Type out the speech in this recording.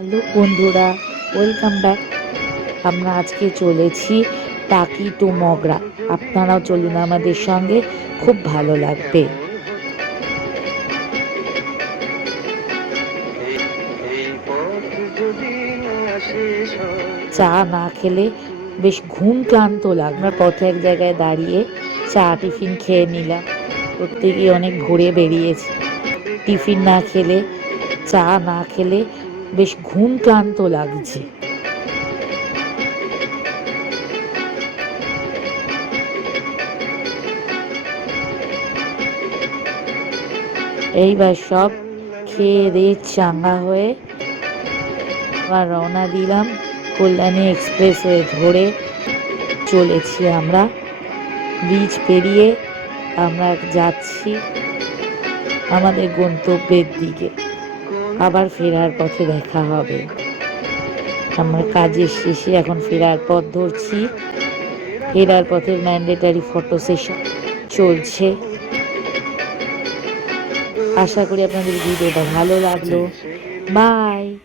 Hello বন্ধুরা, welcome back. আমরা আজকে চলেছি টাকি টু মগরা। আপনারাও চলুন আমাদের সঙ্গে, খুব ভালো লাগবে। চা না খেলে বেশ ঘুম ক্লান্ত লাগবে। আমরা পথে এক জায়গায় দাঁড়িয়ে চা টিফিন খেয়ে নিলাম। প্রত্যেকেই অনেক ভোরে বেরিয়েছি। টিফিন না খেলে, চা না খেলে বেশ ঘুম ক্লান্ত লাগছে। এইবার সব খেয়ে দিয়ে চাঙ্গা হয়ে আবার রওনা দিলাম। কল্যাণী এক্সপ্রেসওয়ে ধরে চলেছি আমরা। ব্রিজ পেরিয়ে আমরা যাচ্ছি আমাদের গন্তব্যের দিকে। আবার ফেরার পথে দেখা হবে। আমরা কাজের শেষে এখন ফেরার পথ ধরছি। ফেরার পথের ম্যান্ডেটারি ফটো সেশন চলছে। আশা করি আপনাদের ভিডিওটা ভালো লাগলো। বাই।